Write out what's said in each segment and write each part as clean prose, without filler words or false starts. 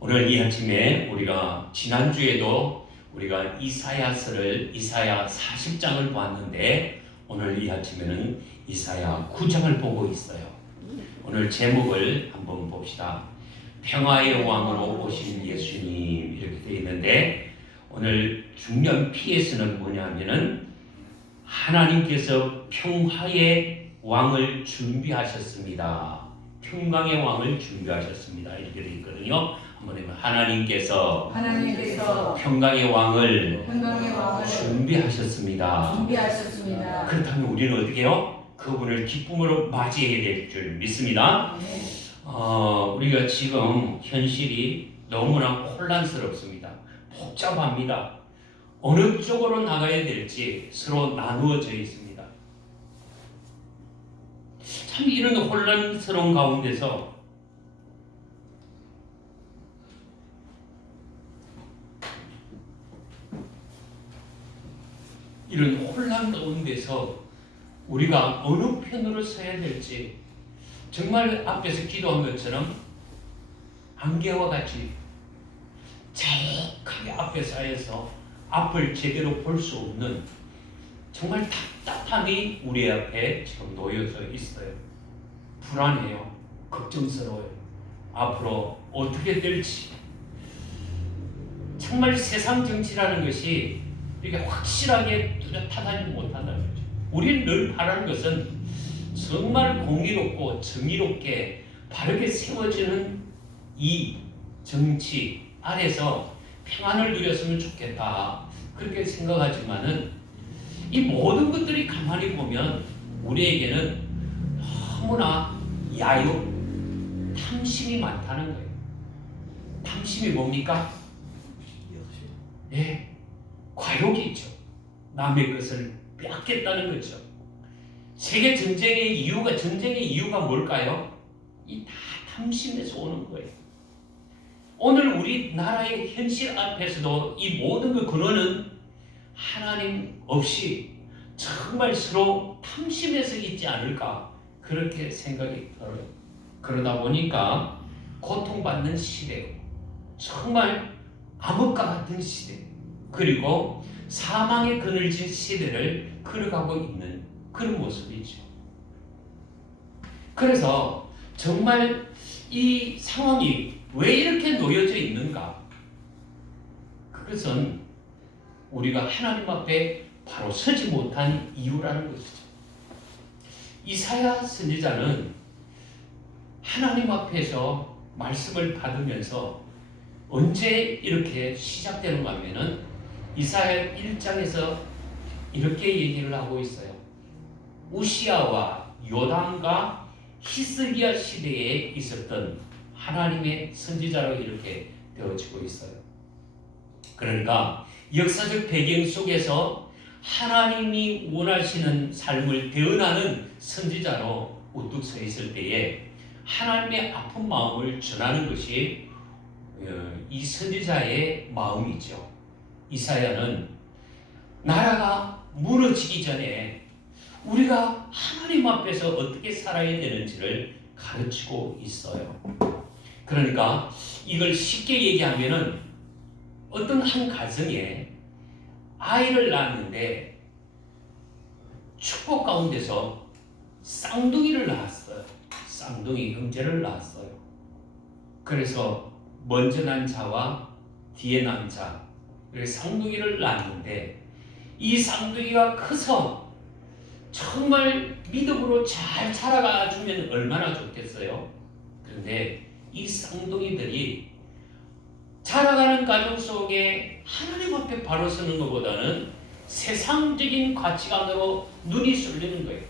오늘 이 아침에 우리가 지난주에도 우리가 이사야서를 이사야 40장을 보았는데 오늘 이 아침에는 이사야 9장을 보고 있어요. 오늘 제목을 한번 봅시다. 평화의 왕으로 오신 예수님 이렇게 되어 있는데 오늘 중요한 PS는 뭐냐면은 하나님께서 평화의 왕을 준비하셨습니다. 평강의 왕을 준비하셨습니다. 이렇게 되어 있거든요. 한번 해보면 하나님께서 평강의 왕을 준비하셨습니다. 그렇다면 우리는 어떻게 해요? 그분을 기쁨으로 맞이해야 될 줄 믿습니다. 우리가 지금 현실이 너무나 혼란스럽습니다. 복잡합니다. 어느 쪽으로 나가야 될지 서로 나누어져 있습니다. 참 이런 혼란스러운 가운데서 이런 혼란 가운데서 우리가 어느 편으로 서야 될지 정말 앞에서 기도한 것처럼 안개와 같이 자욱하게 앞에 쌓여서 앞을 제대로 볼 수 없는 정말 답답함이 우리 앞에 지금 놓여져 있어요. 불안해요. 걱정스러워요. 앞으로 어떻게 될지. 정말 세상 정치라는 것이 이렇게 확실하게 뚜렷하지 못한다는 거죠. 우리는 늘 바라는 것은 정말 공의롭고 정의롭게 바르게 세워지는 이 정치 아래서 평안을 누렸으면 좋겠다. 그렇게 생각하지만은 이 모든 것들이 가만히 보면 우리에게는 너무나 야욕, 탐심이 많다는 거예요. 탐심이 뭡니까? 예, 과욕이 있죠. 남의 것을 빼앗겠다는 거죠. 세계 전쟁의 이유가 뭘까요? 이 다 탐심에서 오는 거예요. 오늘 우리나라의 현실 앞에서도 이 모든 그 근원은 하나님 없이 정말 서로 탐심에서 있지 않을까 그렇게 생각이 들어요. 그러다 보니까 고통받는 시대, 정말 암흑과 같은 시대, 그리고 사망의 그늘진 시대를 걸어가고 있는 그런 모습이죠. 그래서 정말 이 상황이 왜 이렇게 놓여져 있는가? 그것은 우리가 하나님 앞에 바로 서지 못한 이유라는 것이죠. 이사야 선지자는 하나님 앞에서 말씀을 받으면서 언제 이렇게 시작되는가 하면은 이사야 1장에서 이렇게 얘기를 하고 있어요. 우시야와 요담과 히스기야 시대에 있었던 하나님의 선지자로 이렇게 되어지고 있어요. 그러니까 역사적 배경 속에서 하나님이 원하시는 삶을 대언하는 선지자로 우뚝 서 있을 때에 하나님의 아픈 마음을 전하는 것이 이 선지자의 마음이죠. 이사야는 나라가 무너지기 전에 우리가 하나님 앞에서 어떻게 살아야 되는지를 가르치고 있어요. 그러니까 이걸 쉽게 얘기하면은 어떤 한 가정에 아이를 낳았는데 축복 가운데서 쌍둥이를 낳았어요. 쌍둥이 형제를 낳았어요. 그래서 먼저 난 자와 뒤에 난 자, 쌍둥이를 낳았는데 이 쌍둥이가 커서 정말 믿음으로 잘 자라가주면 얼마나 좋겠어요. 그런데 이 쌍둥이들이 자라가는 과정 속에 하나님 앞에 바로 서는 것보다는 세상적인 가치관으로 눈이 쏠리는 거예요.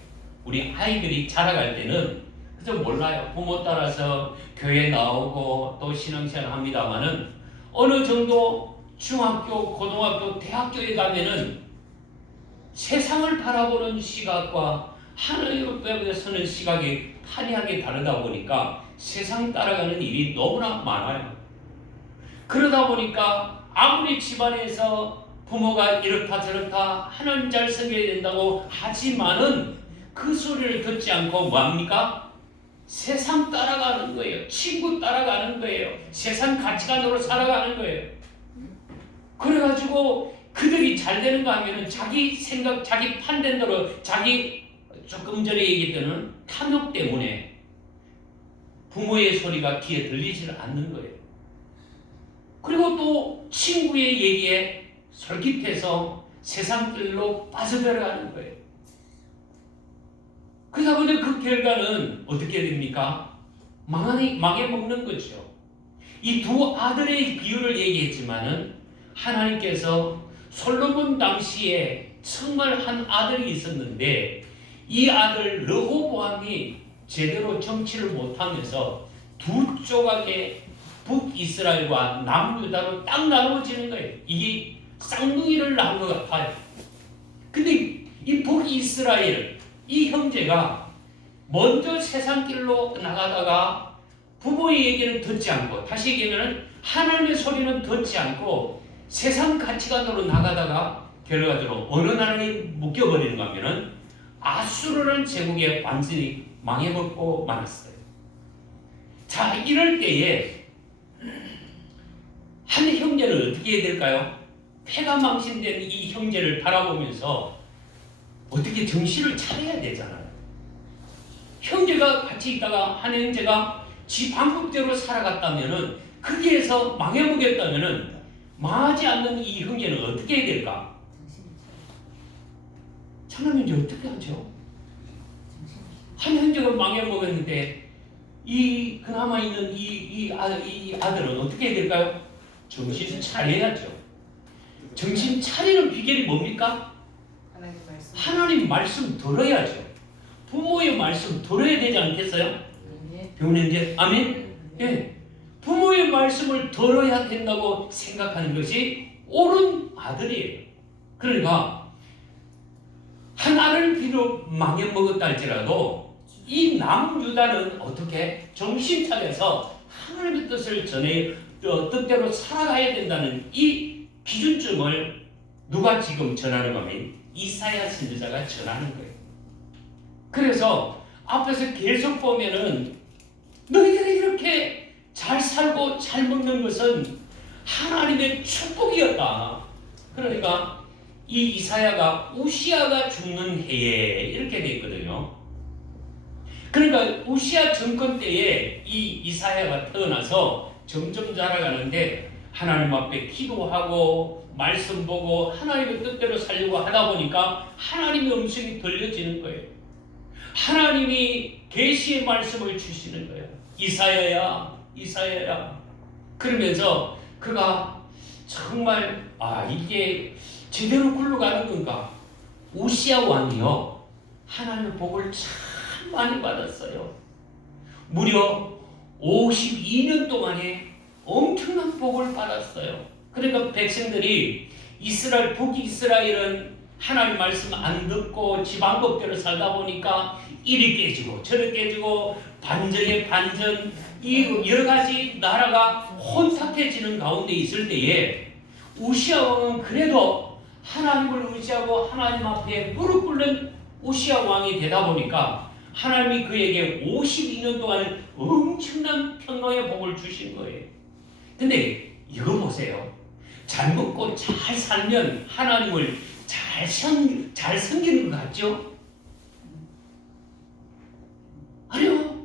우리 아이들이 자라갈 때는 그저 몰라요. 부모 따라서 교회 나오고 또 신앙생활 합니다만은 어느 정도 중학교, 고등학교, 대학교에 가면은 세상을 바라보는 시각과 하나님 앞에 서는 시각이 판이하게 다르다 보니까 세상 따라가는 일이 너무나 많아요. 그러다 보니까 아무리 집안에서 부모가 이렇다 저렇다 하나님 잘 섬겨야 된다고 하지만은 그 소리를 듣지 않고 뭐합니까? 세상 따라가는 거예요. 친구 따라가는 거예요. 세상 가치관으로 살아가는 거예요. 그래가지고 그들이 잘 되는 거 하면은 자기 생각, 자기 판단대로 자기 조금 전에 얘기했던 탐욕 때문에 부모의 소리가 귀에 들리지 않는 거예요. 그리고 또 친구의 얘기에 솔깃해서 세상 길로 빠져들어가는 거예요. 그러다 보니 그 결과는 어떻게 됩니까? 망해먹는 거죠. 이 두 아들의 비유를 얘기했지만은 하나님께서 솔로몬 당시에 정말 한 아들이 있었는데 이 아들 르호보암이 제대로 정치를 못하면서 두 조각의 북이스라엘과 남유다로 딱 나누어지는 거예요. 이게 쌍둥이를 낳은 것 같아요. 근데 이 북이스라엘 이 형제가 먼저 세상 길로 나가다가 부모의 얘기는 듣지 않고, 다시 얘기하면 하나님의 소리는 듣지 않고 세상 가치관으로 나가다가 결과적으로 어느 나라에 묶여버리는가 하면은 아수르라는 제국에 완전히 망해먹고 말았어요. 자, 이럴 때에 한 형제는 어떻게 해야 될까요? 패가 망신된 이 형제를 바라보면서 어떻게 정신을 차려야 되잖아요. 형제가 같이 있다가 한 형제가 지 방법대로 살아갔다면은 거기에서 망해보겠다면은 망하지 않는 이 형제는 어떻게 해야 될까? 참나면 이제 어떻게 하죠? 한 형제가 망해먹었는데 이 그나마 있는 이 아들은 어떻게 해야 될까요? 정신 차려야죠. 정신 차리는 비결이 뭡니까? 하나님 말씀 들어야죠. 부모의 말씀 들어야 되지 않겠어요? 배우는데 아멘? 예. 부모의 말씀을 들어야 된다고 생각하는 것이 옳은 아들이에요. 그러니까 하나를 비록 망해먹었다 할지라도 이 남유다는 어떻게 정신 차려서 하나님의 뜻을 전해 뜻대로 살아가야 된다는 이 기준점을 누가 지금 전하는 거면 이사야 선지자가 전하는 거예요. 그래서 앞에서 계속 보면은 너희들이 이렇게 잘 살고 잘 먹는 것은 하나님의 축복이었다. 그러니까 이 이사야가 우시아가 죽는 해에 이렇게 돼 있거든요. 그러니까 우시아 정권 때에 이 이사야가 태어나서 점점 자라가는데 하나님 앞에 기도하고 말씀 보고 하나님의 뜻대로 살려고 하다 보니까 하나님의 음성이 들려지는 거예요. 하나님이 계시의 말씀을 주시는 거예요. 이사야야, 이사야야. 그러면서 그가 정말 이게 제대로 굴러가는 건가? 우시아 왕이요 하나님의 복을 참 많이 받았어요. 무려 52년 동안에 엄청난 복을 받았어요. 그러니까 백성들이 이스라엘, 북이스라엘은 하나님 말씀 안 듣고 지방법대로 살다 보니까 이리 깨지고 저리 깨지고 반전에 반전, 이 여러 가지 나라가 혼탁해지는 가운데 있을 때에 우시아 왕은 그래도 하나님을 의지하고 하나님 앞에 무릎 꿇는 우시아 왕이 되다 보니까 하나님이 그에게 52년 동안 엄청난 평강의 복을 주신 거예요. 근데 이거 보세요. 잘 먹고 잘 살면 하나님을 잘 섬기는 것 같죠? 아니요.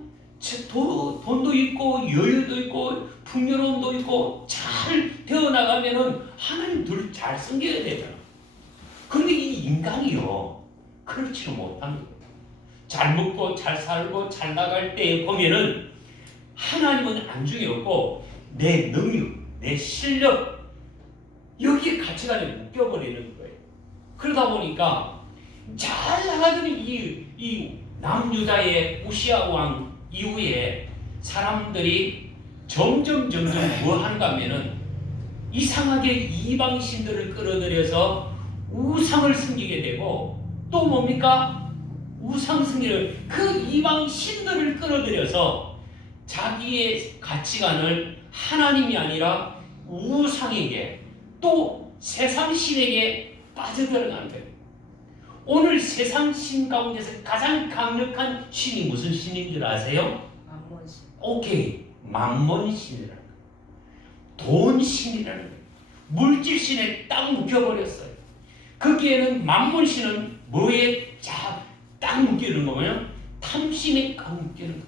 돈도 있고 여유도 있고 풍요로움도 있고 잘 되어나가면은 하나님 늘 잘 섬겨야 되잖아. 그런데 이 인간이요 그렇지는 못한 거예요. 잘 먹고 잘 살고 잘 나갈 때 보면은 하나님은 안중에 없고 내 능력, 내 실력 여기에 가치관에 묶여버리는 거예요. 그러다 보니까 잘 나가던 이 남유다의 우시아 왕 이후에 사람들이 점점 뭐 하는가 하면은 이상하게 이방 신들을 끌어들여서 우상을 섬기게 되고 또 뭡니까? 우상 승리를 그 이방 신들을 끌어들여서 자기의 가치관을 하나님이 아니라 우상에게 또 세상 신에게 빠져들어가는 거예요. 오늘 세상 신 가운데서 가장 강력한 신이 무슨 신인 줄 아세요? 오케이, 만몬신이라는 거예요. 돈신이라는 거예요. 물질신에 딱 묶여버렸어요. 거기에는 만몬신은 뭐에 딱 묶이는 거면 탐심에 딱 묶이는 거예요.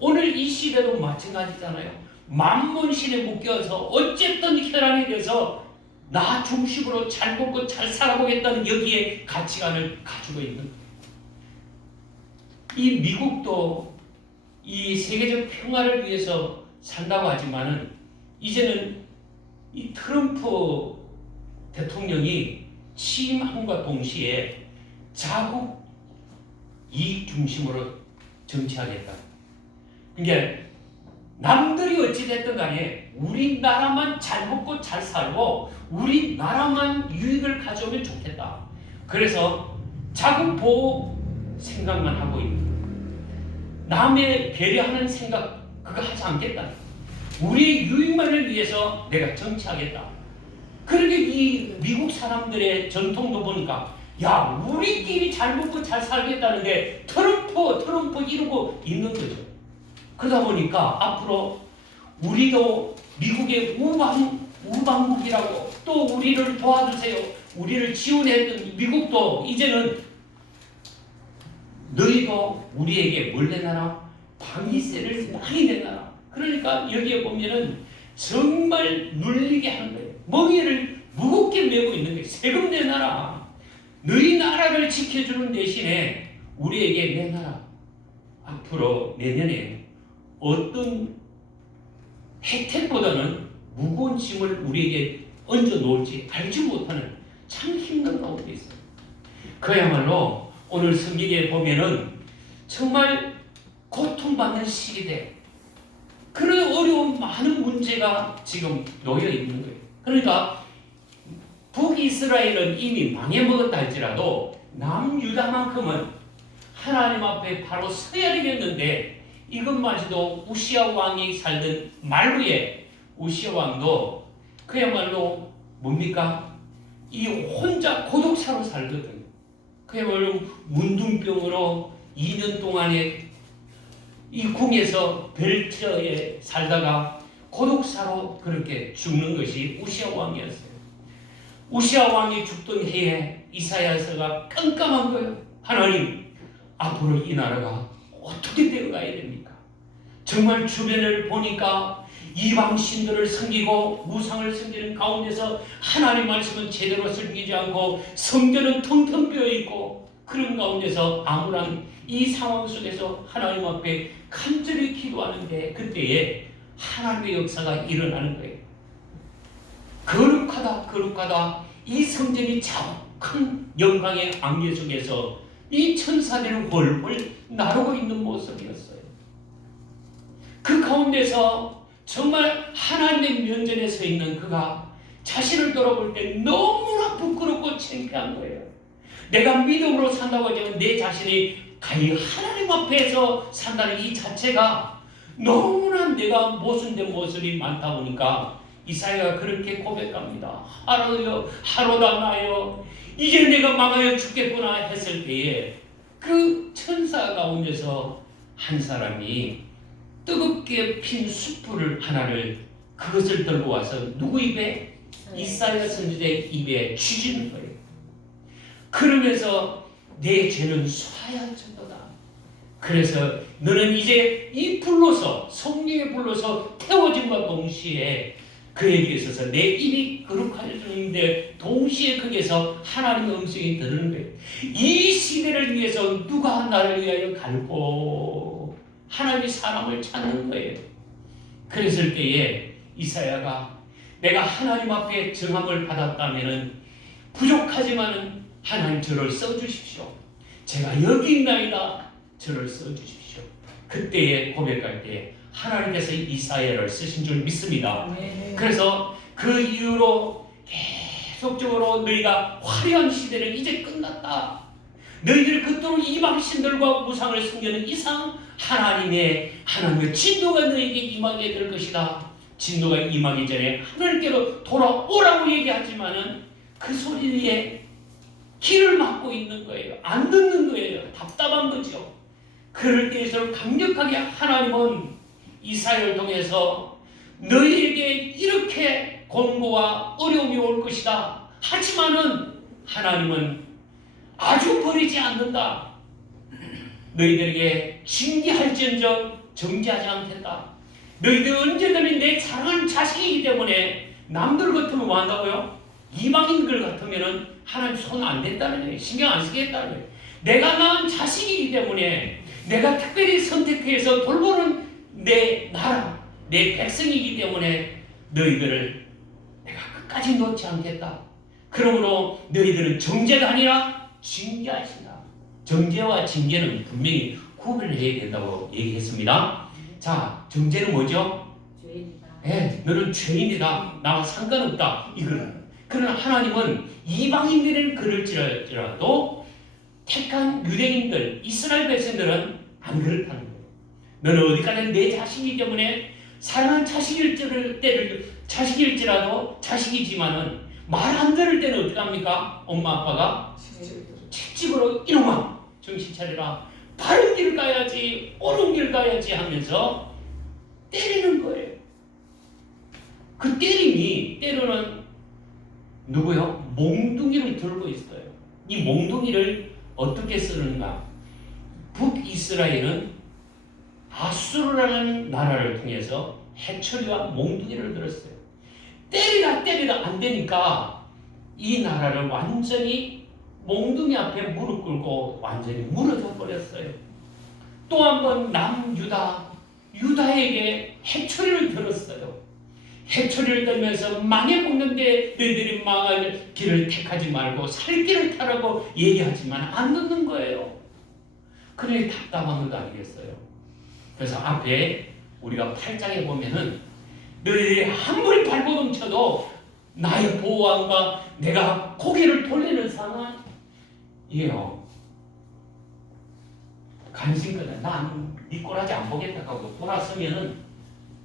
오늘 이 시대도 마찬가지잖아요. 만몬신에 묶여서 어쨌든 혈안이 돼서 나 중심으로 잘 먹고 잘 살아보겠다는 여기에 가치관을 가지고 있는 거예요. 이 미국도 이 세계적 평화를 위해서 산다고 하지만은 이제는 이 트럼프 대통령이 취임함과 동시에 자국 이익 중심으로 정치하겠다. 그러니까 남들이 어찌됐든 간에 우리나라만 잘 먹고 잘 살고 우리나라만 유익을 가져오면 좋겠다. 그래서 자국 보호 생각만 하고 있는 거예요. 남의 배려하는 생각 그거 하지 않겠다. 우리의 유익만을 위해서 내가 정치하겠다. 그렇게 이 미국 사람들의 전통도 보니까 야 우리끼리 잘 먹고 잘 살겠다는데 트럼프 이러고 있는 거죠. 그러다 보니까 앞으로 우리도 미국의 우방국이라고 또 우리를 도와주세요. 우리를 지원했던 미국도 이제는 너희도 우리에게 뭘 내놔라? 방위세를 많이 내놔라. 그러니까 여기에 보면은 정말 눌리게 하는 거예요. 멍에를 무겁게 메고 있는 거예요. 세금 내놔라. 너희 나라를 지켜주는 대신에 우리에게 내놔라. 앞으로 내년에 어떤 혜택보다는 무거운 짐을 우리에게 얹어 놓을지 알지 못하는 참 힘든 가운데 있어요. 그야말로 오늘 성경에 보면은 정말 고통받는 시기대 그런 어려운 많은 문제가 지금 놓여 있는 거예요. 그러니까 북이스라엘은 이미 망해먹었다 할지라도 남유다만큼은 하나님 앞에 바로 서야 되겠는데 이것마저도 우시아 왕이 살던 말루의 우시아 왕도 그야말로 뭡니까? 이 혼자 고독사로 살거든. 그야말로 문둥병으로 2년 동안에 이 궁에서 벨트에 살다가 고독사로 그렇게 죽는 것이 우시아 왕이었어요. 우시아 왕이 죽던 해에 이사야서가 깜깜한 거예요. 하나님, 앞으로 이 나라가 어떻게 되어가야 됩니까? 정말 주변을 보니까 이방 신들을 섬기고 우상을 섬기는 가운데서 하나님 말씀은 제대로 섬기지 않고 성전은 텅텅 비어있고 그런 가운데서 아무런 이 상황 속에서 하나님 앞에 간절히 기도하는데 그때에 하나님의 역사가 일어나는 거예요. 거룩하다 이 성전이 자욱한 영광의 안개 속에서 이 천사들은 훨훨 나르고 있는 모습이었어요. 그 가운데서 정말 하나님의 면전에 서 있는 그가 자신을 돌아볼 때 너무나 부끄럽고 창피한 거예요. 내가 믿음으로 산다고 하지만 내 자신이 가히 하나님 앞에서 산다는 이 자체가 너무나 내가 모순된 모습이 많다 보니까 이사야가 그렇게 고백합니다. 하로다 나여 이제 내가 망하여 죽겠구나 했을 때에 그 천사 가운데서 한 사람이 뜨겁게 핀 숯불을 하나를 그것을 들고 와서 누구 입에? 이사야 선지자의 입에 쥐는 거예요. 그러면서 내 죄는 사하여졌도다. 그래서 너는 이제 이 불로서 성령의 불로서 태워짐과 동시에 그에게 있어서 내 입이 거룩하여졌는데 동시에 거기에서 하나님의 음성이 들리는 거예요. 이 시대를 위해서 누가 나를 위하여 갈고 하나님이 사람을 찾는 거예요. 그랬을 때에 이사야가 내가 하나님 앞에 정함을 받았다면 부족하지만은 하나님 저를 써주십시오. 제가 여기 있나이다. 저를 써주십시오. 그때에 고백할 때 하나님께서 이사야를 쓰신 줄 믿습니다. 그래서 그 이후로 계속적으로 너희가 화려한 시대는 이제 끝났다. 너희들 그토록 이방신들과 우상을 섬기는 이상 하나님의 진노가 너희에게 임하게 될 것이다. 진노가 임하기 전에 하늘께로 돌아오라고 얘기하지만은 그 소리에 귀를 막고 있는 거예요. 안 듣는 거예요. 답답한 거죠. 그럴 때에서 강력하게 하나님은 이사야를 통해서 너희에게 이렇게 권고와 어려움이 올 것이다. 하지만은 하나님은 아주 버리지 않는다. 너희들에게 징계할지언정 정죄하지 않겠다. 너희들 언제든지 내 사랑하는 자식이기 때문에 남들 같으면 뭐 한다고요? 이방인들 같으면 하나님 손 안 댄다는 거예요. 신경 안 쓰겠다는 거예요. 내가 낳은 자식이기 때문에 내가 특별히 선택해서 돌보는 내 나라, 내 백성이기 때문에 너희들을 내가 끝까지 놓지 않겠다. 그러므로 너희들은 정죄가 아니라 징계하신다. 정죄와 징계는 분명히 구분을 해야 된다고 얘기했습니다. 자, 정죄는 뭐죠? 죄인이다. 네, 너는 죄인이다. 나와 상관없다. 이거는. 그러나 하나님은 이방인들은 그럴지라도 택한 유대인들, 이스라엘 백성들은 안 그렇다는 거예요. 너는 어디까지 내 자식이기 때문에 사랑하는 자식일지라도 자식이지만은 말 안 들을 때는 어떻게 합니까? 엄마 아빠가 채찍으로 이놈아 정신 차리라. 바른 길 가야지, 옳은 길 가야지 하면서 때리는 거예요. 그 때림이 때로는 누구요? 몽둥이를 들고 있어요. 이 몽둥이를 어떻게 쓰는가? 북이스라엘은 아수르라는 나라를 통해서 해초리와 몽둥이를 들었어요. 때리다 안 되니까 이 나라를 완전히 몽둥이 앞에 무릎 꿇고 완전히 무너져 버렸어요. 또 한 번 유다에게 해초리를 들었어요. 해초리를 들면서 망해먹는데 너희들이 망할 길을 택하지 말고 살 길을 타라고 얘기하지만 안 듣는 거예요. 그러니 답답한 것 아니겠어요? 그래서 앞에 우리가 8장에 보면은 너희들이 아무리 발버둥 쳐도 나의 보호함과 내가 고개를 돌리는 상황이에요. 간신거다. 난 네 꼬라지 안 보겠다 하고 돌아서면은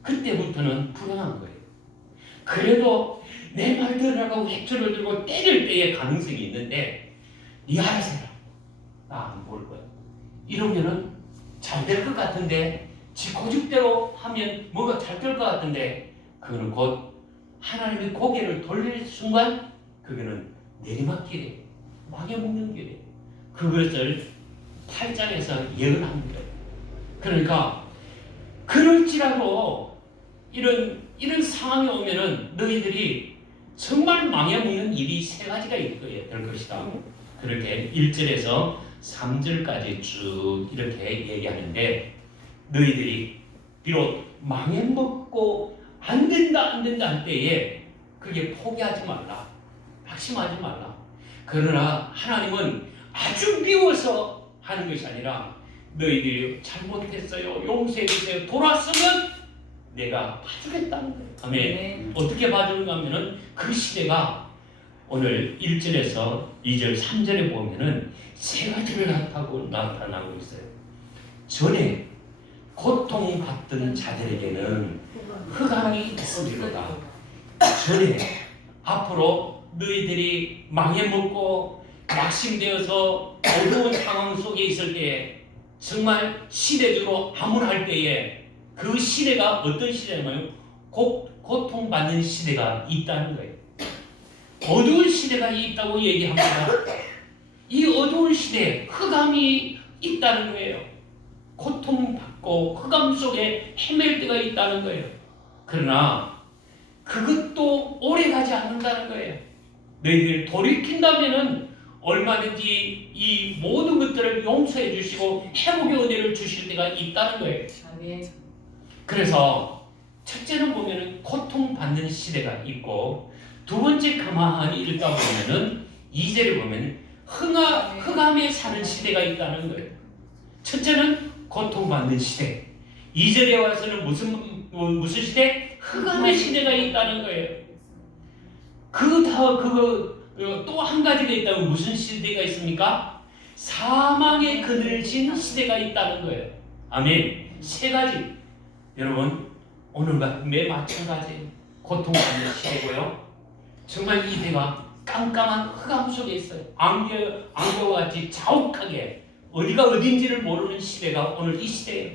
그때부터는 불행한 거예요. 그래도 내 말 들으라고 회초를 들고 때릴 때의 가능성이 있는데 네 알아서 해라. 나 안 볼 거야. 이러면은 잘 될 것 같은데 지 고집대로 하면 뭐가 잘 될 것 같은데 그거는 곧 하나님의 고개를 돌릴 순간 그거는 내리막길이에요. 망해먹는 길이에요. 그것을 8장에서 예언합니다. 그러니까 그럴지라도 이런 상황이 오면은 너희들이 정말 망해먹는 일이 세 가지가 될 것이다. 그렇게 1절에서 3절까지 쭉 이렇게 얘기하는데 너희들이 비록 망해먹고 안 된다 할 때에 그게 포기하지 말라. 낙심하지 말라. 그러나 하나님은 아주 미워서 하는 것이 아니라 너희들이 잘못했어요. 용서해주세요. 돌아서면 내가 봐주겠다는 거예요. 아멘. 네. 어떻게 봐주는가 하면은 그 시대가 오늘 1절에서 2절, 3절에 보면은 세 가지를 나타나고 있어요. 전에 고통받던 자들에게는 흑암이 있으리로다. 전에 앞으로 너희들이 망해먹고 낙심되어서 어려운 상황 속에 있을 때에 정말 시대적으로 암울할 때에 그 시대가 어떤 시대냐면 고통받는 시대가 있다는 거예요. 어두운 시대가 있다고 얘기합니다. 이 어두운 시대에 흑암이 있다는 거예요. 고통받고 흑암 속에 헤맬 때가 있다는 거예요. 그러나 그것도 오래가지 않는다는 거예요. 너희들 돌이킨다면은 얼마든지 이 모든 것들을 용서해 주시고 회복의 은혜를 주실 때가 있다는 거예요. 그래서 첫째는 보면은 고통받는 시대가 있고 두 번째 가만히 읽다 보면은 2절에 보면 흑암에 사는 시대가 있다는 거예요. 첫째는 고통받는 시대. 2절에 와서는 무슨 시대? 흑암의 시대가 있다는 거예요. 또 한 가지가 있다면 무슨 시대가 있습니까? 사망의 그늘진 시대가 있다는 거예요. 아멘. 세 가지. 여러분 오늘과 매 마찬가지 고통받는 시대고요. 정말 이 대가 깜깜한 흑암 속에 있어요. 안개와 같이 자욱하게 어디가 어딘지를 모르는 시대가 오늘 이 시대예요.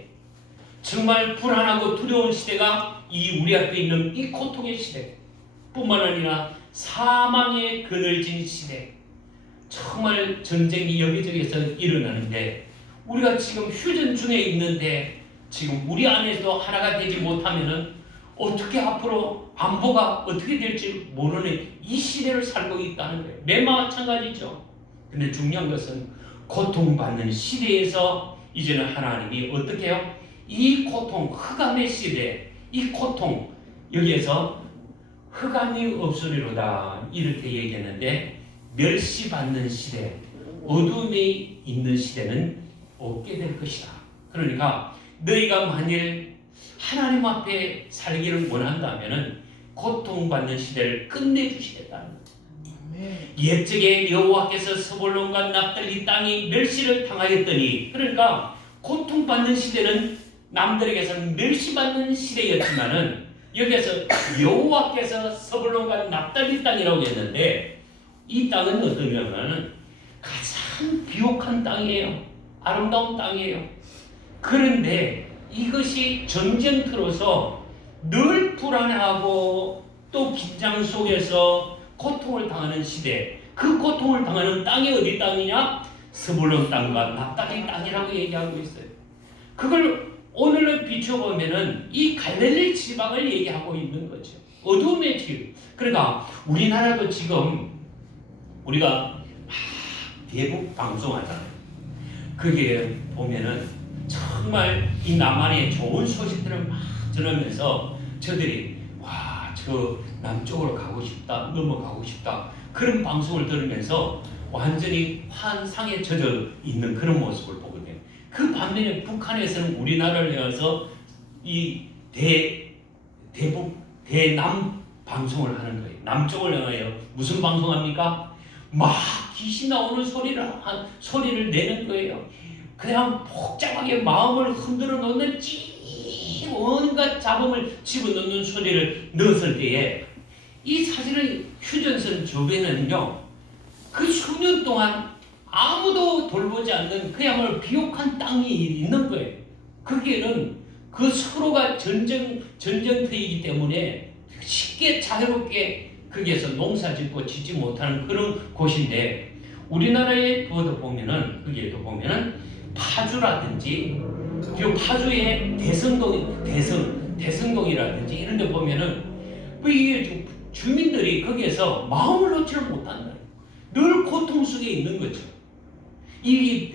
정말 불안하고 두려운 시대가 이 우리 앞에 있는 이 고통의 시대 뿐만 아니라 사망의 그늘진 시대, 정말 전쟁이 여기저기서 일어나는데 우리가 지금 휴전 중에 있는데 지금 우리 안에서 하나가 되지 못하면은 어떻게 앞으로 안보가 어떻게 될지 모르는 이 시대를 살고 있다는 거예요. 매마 마찬가지죠. 근데 중요한 것은 고통받는 시대에서 이제는 하나님이 어떻게 해요? 이 고통, 흑암의 시대, 이 고통, 여기에서 흑암이 없으리로다 이렇게 얘기했는데 멸시받는 시대, 어둠이 있는 시대는 없게 될 것이다. 그러니까 너희가 만일 하나님 앞에 살기를 원한다면 고통받는 시대를 끝내주시겠다는 거예요. 옛적에 여호와께서 스불론과 납달리 땅이 멸시를 당하였더니, 그러니까 고통받는 시대는 남들에게서는 멸시받는 시대였지만은 여기에서 여호와께서 스불론과 납달리 땅이라고 했는데 이 땅은 어떠냐면 가장 비옥한 땅이에요. 아름다운 땅이에요. 그런데 이것이 전쟁터로서 늘 불안해하고 또 긴장 속에서 고통을 당하는 시대, 그 고통을 당하는 땅이 어디 땅이냐? 스불론 땅과 납달리 땅이라고 얘기하고 있어요. 그걸 오늘로 비춰보면은 이 갈릴리 지방을 얘기하고 있는 거죠. 어둠의 길. 그러니까 우리나라도 지금 우리가 대북 방송하잖아요. 그게 보면은 정말 이 남한의 좋은 소식들을 막 들으면서 저들이 와, 저 남쪽으로 가고 싶다, 넘어가고 싶다, 그런 방송을 들으면서 완전히 환상에 젖어 있는 그런 모습을 보거든요. 그 반면에 북한에서는 우리나라를 향해서 이 대북, 대남 방송을 하는 거예요. 남쪽을 향하여 무슨 방송합니까? 막 귀신 나오는 소리를 내는 거예요. 그냥 복잡하게 마음을 흔들어 놓는 온갖 잡음을 집어넣는 소리를 넣었을 때에 이 사실은 휴전선 주변에는요, 그 수년 동안 아무도 돌보지 않는 그야말로 비옥한 땅이 있는 거예요. 거기에는 그 서로가 전쟁터이기 때문에 쉽게 자유롭게 거기에서 농사짓고 짓지 못하는 그런 곳인데, 우리나라에 보면은 거기에도 보면은 파주라든지 그리고 파주의 대성동이라든지 이런 데 보면은 뭐 이게 주민들이 거기에서 마음을 놓지를 못한다. 늘 고통 속에 있는 거죠. 이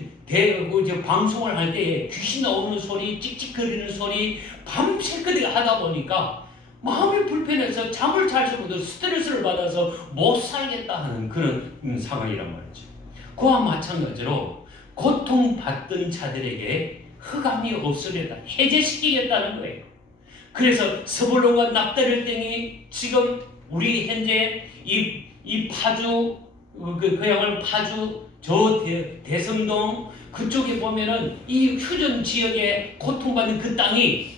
방송을 할 때 귀신 나오는 소리, 찍찍거리는 소리, 밤새까지 하다 보니까 마음이 불편해서 잠을 잘 수 못해서 스트레스를 받아서 못 살겠다 하는 그런 상황이란 말이죠. 그와 마찬가지로 고통받던 자들에게 흑암이 없으려다 해제시키겠다는 거예요. 그래서 스불론과 납달리 땅이 지금 우리 현재 이 파주 그야말로 파주 저 대성동 그쪽에 보면은 이 휴전 지역에 고통받는 그 땅이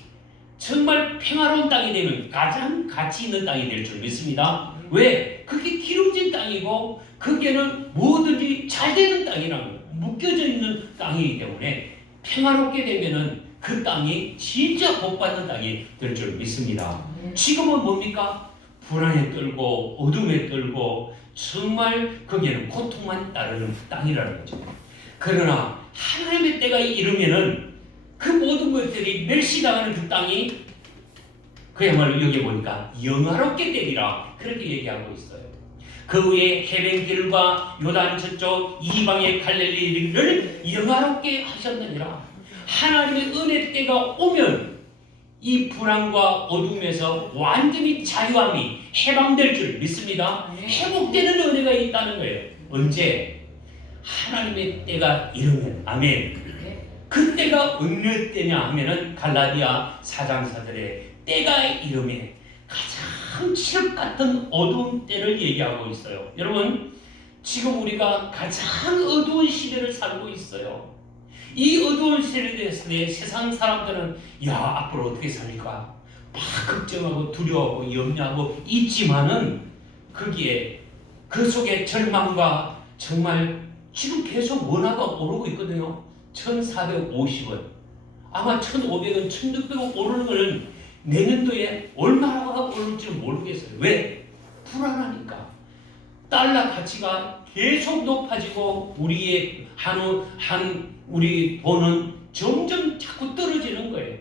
정말 평화로운 땅이 되면 가장 가치 있는 땅이 될 줄 믿습니다. 왜? 그게 기름진 땅이고 거기에는 뭐든지 잘 되는 땅이라는 거예요. 묶여져 있는 땅이기 때문에 평화롭게 되면은 그 땅이 진짜 복받는 땅이 될 줄 믿습니다. 지금은 뭡니까? 불안에 떨고 어둠에 떨고 정말 거기에는 고통만 따르는 땅이라는 거죠. 그러나 하나님의 때가 이르면은 그 모든 것들이 멸시당하는 그 땅이 그야말로 여기 보니까 영화롭게 되리라 그렇게 얘기하고 있어요. 그 후에 해변길과 요단 저쪽 이방의 갈릴리를 영화롭게 하셨느니라. 하나님의 은혜 때가 오면 이 불안과 어둠에서 완전히 자유함이 해방될 줄 믿습니다. 회복되는 은혜가 있다는 거예요. 언제? 하나님의 때가 이르면. 아멘. 그때가 어느 때냐 하면은 갈라디아 4장사들의 때가 이르면 가장 칠흑 같은 어두운 때를 얘기하고 있어요. 여러분, 지금 우리가 가장 어두운 시대를 살고 있어요. 이 어두운 시대에 세상 사람들은 야, 앞으로 어떻게 살릴까 막 걱정하고 두려워하고 염려하고 있지만은 거기에 그 속에 절망과 정말 지금 계속 원화가 오르고 있거든요. 1450원. 아마 1,500원, 1,600원 오르는 거는 내년도에 얼마나 오를지 모르겠어요. 왜? 불안하니까. 달러 가치가 계속 높아지고 우리의 우리 돈은 점점 자꾸 떨어지는 거예요.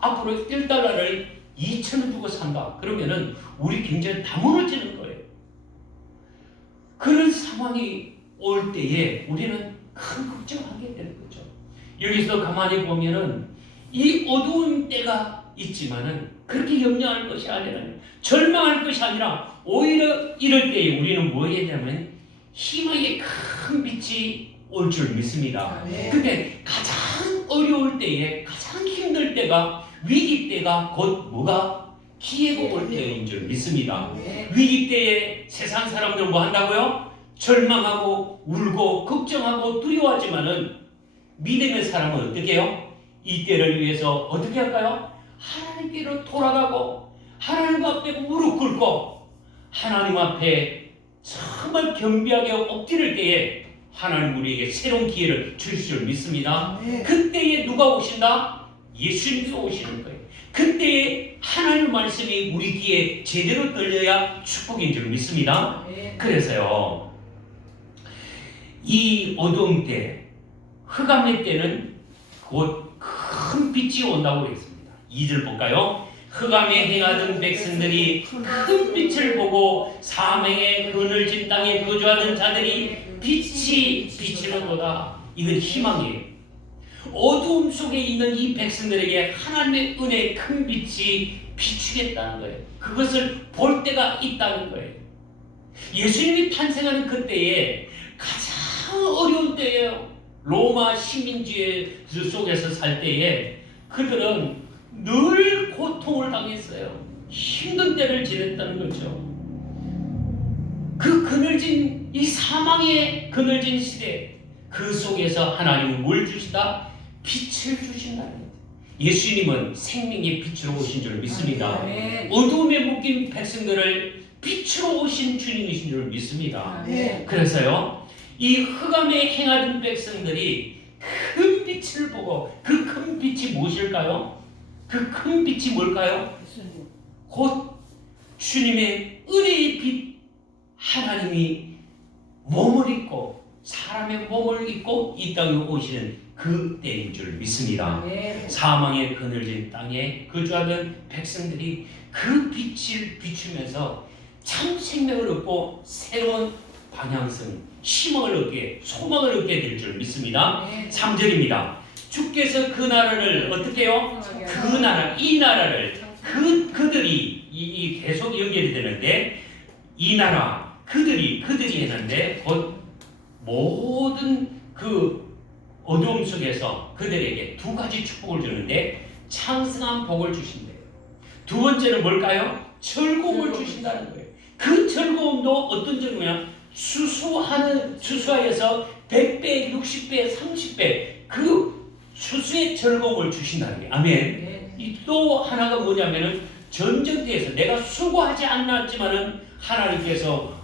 앞으로 1달러를 2,000원 주고 산다. 그러면은 우리 경제는 다 무너지는 거예요. 그런 상황이 올 때에 우리는 큰 걱정하게 되는 거죠. 여기서 가만히 보면은 이 어두운 때가 있지만은 그렇게 염려할 것이 아니라 절망할 것이 아니라 오히려 이럴 때에 우리는 뭐 해야 되냐면 희망의 큰 빛이 올 줄 믿습니다. 근데 가장 어려울 때에 가장 힘들 때가 위기 때가 곧 뭐가 기회가 올 때인 줄 믿습니다. 위기 때에 세상 사람들 뭐 한다고요? 절망하고 울고 걱정하고 두려워하지만은 믿음의 사람은 어떻게 해요? 이 때를 위해서 어떻게 할까요? 하나님께로 돌아가고 하나님 앞에 무릎 꿇고 하나님 앞에 정말 겸비하게 엎드릴 때에 하나님 우리에게 새로운 기회를 주실 줄 믿습니다. 그때에 누가 오신다? 예수님이 오시는 거예요. 그때에 하나님 말씀이 우리 귀에 제대로 들려야 축복인 줄 믿습니다. 그래서요, 이 어두움 때, 흑암의 때는 곧 큰 빛이 온다고 했습니다. 2절 볼까요? 흑암에 행하던 백성들이 큰 빛을 보고 사망의 그늘진 땅에 거주하던 자들이 빛이 비치는도다. 이건 희망이에요. 어두움 속에 있는 이 백성들에게 하나님의 은혜의 큰 빛이 비추겠다는 거예요. 그것을 볼 때가 있다는 거예요. 예수님이 탄생하는 그때에 가장 어려운 때예요. 로마 식민지 속에서 살 때에 그들은 늘 고통을 당했어요. 힘든 때를 지냈다는 거죠. 그 그늘진 이 사망의 그늘진 시대 그 속에서 하나님은 뭘 주시다? 빛을 주신다는 거예요. 예수님은 생명의 빛으로 오신 줄 믿습니다. 어두움에 묶인 백성들을 빛으로 오신 주님이신 줄 믿습니다. 그래서요, 이 흑암에 행하던 백성들이 큰 빛을 보고 그 큰 빛이 무엇일까요? 그 큰 빛이 뭘까요? 곧 주님의 은혜의 빛, 하나님이 몸을 입고 사람의 몸을 입고 이 땅에 오시는 그 때인 줄 믿습니다. 사망의 그늘진 땅에 거주하던 백성들이 그 빛을 비추면서 참 생명을 얻고 새로운 방향성, 희망을 얻게, 소망을 얻게 될 줄 믿습니다. 3절입니다. 주께서 그 나라를 어떻게 해요? 그 나라, 이 나라를 그들이 계속 연결이 되는데 이 나라 그들이 했는데 곧 모든 그 어두움 속에서 그들에게 두 가지 축복을 주는데 창성한 복을 주신대요. 두 번째는 뭘까요? 즐거움을 주신다는 거예요. 그 즐거움도 어떤 즐거움이냐? 수수하여서 100배, 60배, 30배 그 수수의 즐거움을 주신다는 거예요. 아멘. 또 하나가 뭐냐면은 전쟁터에서 내가 수고하지 않았지만은 하나님께서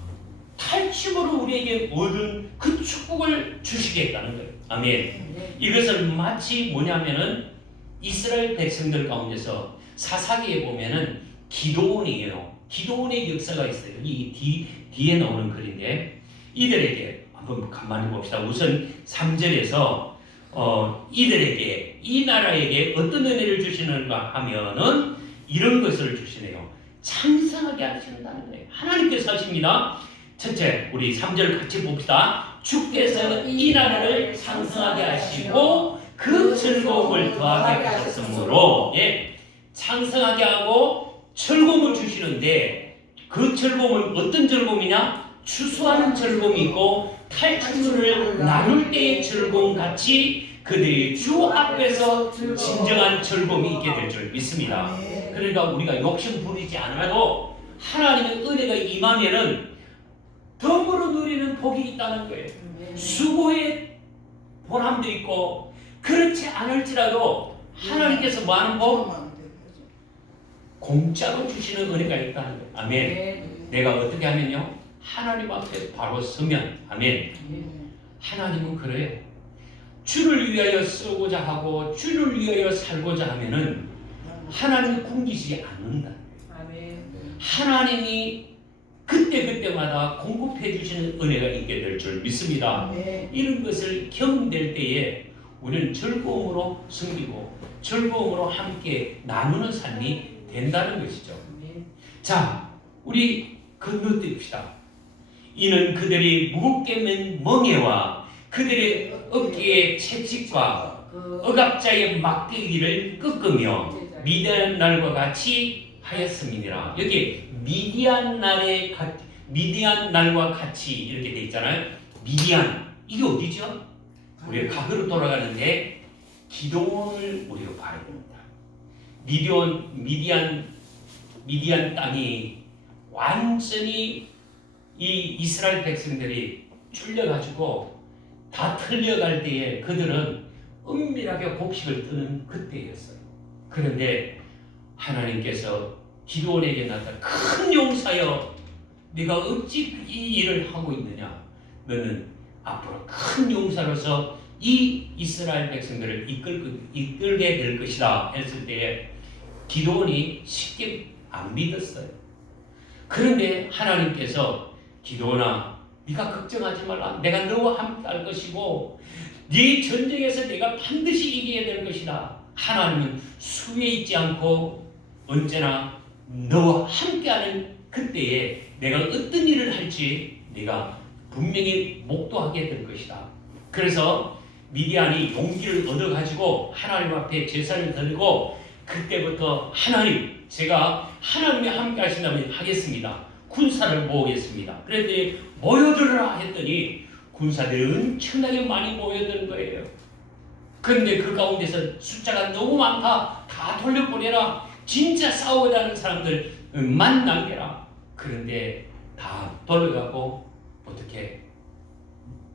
탈취으로 우리에게 얻은 그 축복을 주시겠다는 거예요. 아멘. 이것을 마치 뭐냐면은 이스라엘 백성들 가운데서 사사기에 보면은 기도원이에요. 기도원의 역사가 있어요. 이 뒤에 나오는 글인데 이들에게 한번 가만히 봅시다. 우선 3절에서 이들에게 이 나라에게 어떤 은혜를 주시는가 하면은 이런 것을 주시네요. 창성하게 하신다는 거예요. 하나님께서 하십니다. 첫째, 우리 3절 같이 봅시다. 주께서 이 나라를 창성하게 하시고 그 즐거움을 더하게 하셨으므로, 창성하게 하고 즐거움을 주시는데 그 즐거움은 어떤 즐거움이냐? 추수하는 즐거움이 있고 탈취물을 나눌 때의 즐거움 같이 그들이 주 앞에서 진정한 즐거움이 있게 될 줄 믿습니다. 그러니까 우리가 욕심 부리지 않아도 하나님의 은혜가 임하면은 덤으로 누리는 복이 있다는 거예요. 수고의 보람도 있고 그렇지 않을지라도 하나님께서 뭐 하는 복? 공짜로 주시는 은혜가 있다는 거예요. 아멘. 내가 어떻게 하면요? 하나님 앞에 바로 서면, 아멘. 하나님은 그래요. 주를 위하여 쓰고자 하고 주를 위하여 살고자 하면은 하나님이 굶기지 않는다. 하나님이 그때그때마다 공급해 주시는 은혜가 있게 될 줄 믿습니다. 이런 것을 경험될 때에 우리는 즐거움으로 섬기고 즐거움으로 함께 나누는 삶이 된다는 것이죠. 자, 우리 건너뛰읍시다. 이는 그들이 무겁게 맨 멍에와 그들의 어깨의 채찍과 억압자의 막대기를 꺾으며 미디안 날과 같이 하였음이니라. 여기 미디안 날과 같이 이렇게 돼 있잖아요. 미디안, 이게 어디죠? 우리가 과거로 돌아가는데 기도원을 우리가 봐야 됩니다. 미디안 땅이 완전히 이 이스라엘 백성들이 쫄려가지고 다 털려갈 때에 그들은 은밀하게 곡식을 뜨는 그때였어요. 그런데 하나님께서 기드온에게 나타나 큰 용사여, 네가 어찌 이 일을 하고 있느냐? 너는 앞으로 큰 용사로서 이 이스라엘 백성들을 이끌게 될 것이다 했을 때에 기드온이 쉽게 안 믿었어요. 그런데 하나님께서 기드온아, 네가 걱정하지 말라. 내가 너와 함께 할 것이고 네 전쟁에서 내가 반드시 이기게 될 것이다. 하나님은 수에 있지 않고 언제나 너와 함께하는 그때에 내가 어떤 일을 할지 네가 분명히 목도하게 될 것이다. 그래서 미디안이 용기를 얻어가지고 하나님 앞에 제사를 드리고 그때부터 하나님, 제가 하나님이 함께 하신다면 하겠습니다. 군사를 모으겠습니다. 그랬더니 모여들어라 했더니 군사들이 엄청나게 많이 모여드는 거예요. 그런데 그 가운데서 숫자가 너무 많다. 다 돌려보내라. 진짜 싸우고자 하는 사람들만 남겨라. 그런데 다 돌려가고 어떻게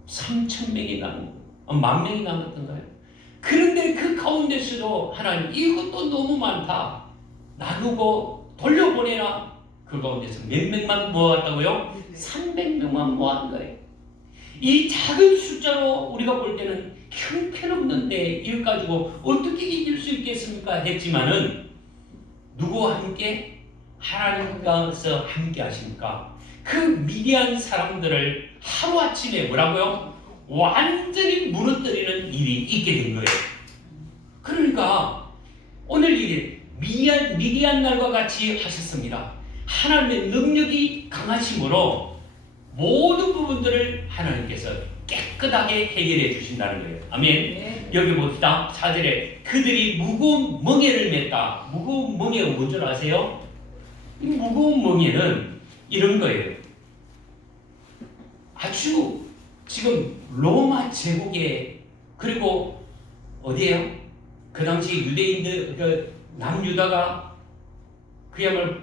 3,000명이 만 명이 남았던가요? 그런데 그 가운데서도 하나님, 이것도 너무 많다. 나누고 돌려보내라. 그 가운데서 몇 명만 모았다고요? 300명만 모은 거예요. 이 작은 숫자로 우리가 볼 때는 형편없는데 이걸 가지고 어떻게 이길 수 있겠습니까? 했지만은 누구와 함께? 하나님께서 함께 하십니까? 그 미디안 사람들을 하루아침에 뭐라고요? 완전히 무너뜨리는 일이 있게 된 거예요. 그러니까 오늘 이 미디안 날과 같이 하셨습니다. 하나님의 능력이 강하심으로 모든 부분들을 하나님께서 깨끗하게 해결해 주신다는 거예요. 아멘. 네. 여기 봅시다. 4절에 그들이 무거운 멍에를 맸다. 무거운 멍에가 뭔 줄 아세요? 이 무거운 멍에는 이런 거예요. 아주 지금 로마 제국에, 그리고 어디에요? 그 당시 유대인들, 그 남유다가 그야말로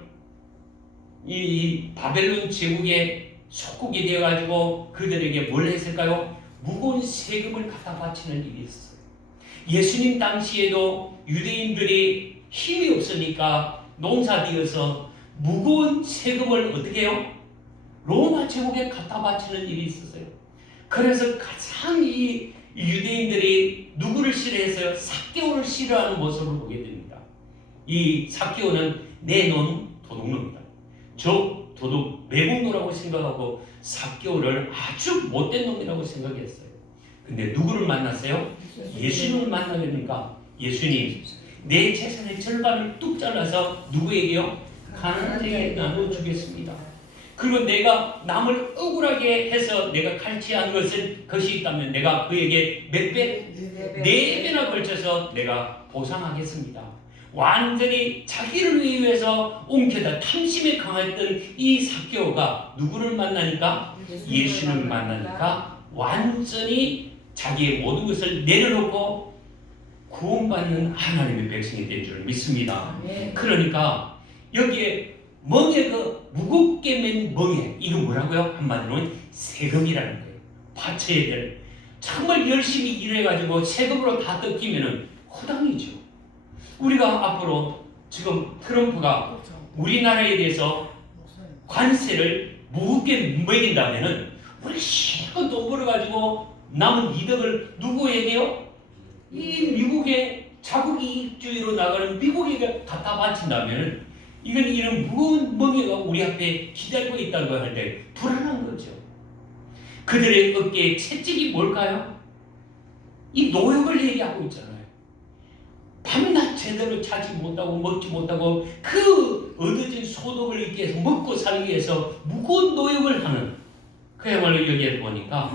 이 바벨론 제국의 속국이 되어가지고 그들에게 뭘 했을까요? 무거운 세금을 갖다 바치는 일이 있었어요. 예수님 당시에도 유대인들이 힘이 없으니까 농사지어서 무거운 세금을 어떻게 해요? 로마 제국에 갖다 바치는 일이 있었어요. 그래서 가장 이 유대인들이 누구를 싫어해서요? 삭개오를 싫어하는 모습을 보게 됩니다. 이 삭개오는 내놓은 도둑놈입니다. 저 도둑 매국노라고 생각하고 삭개오를 아주 못된 놈이라고 생각했어요. 근데 누구를 만났어요? 예수님을 만나게 되니까 예수님, 내 재산의 절반을 뚝 잘라서 누구에게요? 가난한 자에게 나눠주겠습니다. 그리고 내가 남을 억울하게 해서 내가 갈취한 것이 있다면 내가 그에게 몇 배? 4배나 걸쳐서 내가 보상하겠습니다. 완전히 자기를 위해서 옮겨다 탐심에 강했던 이 삭개오가 누구를 만나니까? 예수님을 만나니까 완전히 자기의 모든 것을 내려놓고 구원받는 하나님의 백성이 된 줄 믿습니다. 그러니까 여기에 멍에, 그 무겁게 맨 멍에, 이거 뭐라고요? 한마디로는 세금이라는 거예요. 바쳐야 될. 정말 열심히 일해가지고 세금으로 다 뜯기면은 허당이죠. 우리가 앞으로 지금 트럼프가 우리나라에 대해서 관세를 무겁게 매긴다면은 우리 실컷 돈 벌어가지고 남은 이득을 누구에게요? 이 미국의 자국 이익주의로 나가는 미국에게 갖다 바친다면 이건 이런 무거운 멍에가 우리 앞에 기다리고 있다는 걸 할 때 불안한 거죠. 그들의 어깨에 채찍이 뭘까요? 이 노역을 얘기하고 있잖아요. 밤낮 제대로 자지 못하고 먹지 못하고 그 얻어진 소득을 있기 위해서 먹고 살기 위해서 무거운 노역을 하는, 그야말로 여기에 보니까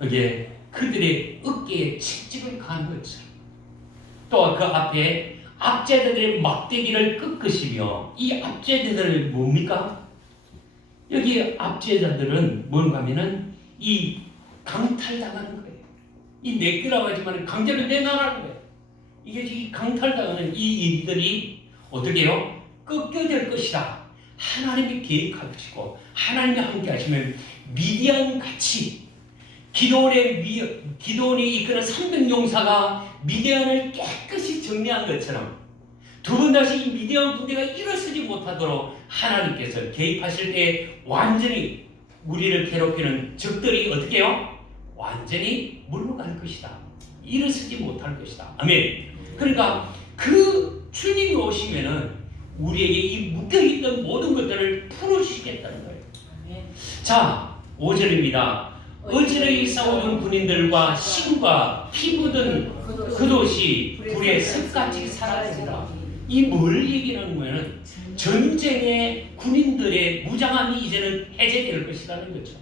이게 그들의 어깨에 채찍을 가한 거죠. 또 그 앞에 압제자들의 막대기를 꺾으시며, 이 압제자들은 뭡니까? 여기 압제자들은 뭔가 하면은 이 강탈당하는 거예요. 이 내끄라고 하지만 강제로 내놔라는 거예요. 이게 이 강탈당하는 이 일들이 어떻게 해요? 꺾여질 것이다. 하나님이 계획하시고 하나님이 함께 하시면 미디안 같이 기도원이 이끄는 300용사가 미디안을 깨끗이 정리한 것처럼 두 번 다시 이 미디안 부대가 일어서지 못하도록 하나님께서 개입하실 때 완전히 우리를 괴롭히는 적들이 어떻게 해요? 완전히 물러갈 것이다. 일어서지 못할 것이다. 아멘. 그러니까 그 주님이 오시면은 우리에게 이 묶여있던 모든 것들을 풀어주시겠다는 거예요. 자, 5절입니다. 어찌나 싸우는 군인들과 신과 피 묻은 겉옷이 불에 습같이 사라진다. 이 뭘 얘기하는 거냐면 전쟁의 군인들의 무장함이 이제는 해제될 것이라는 거죠.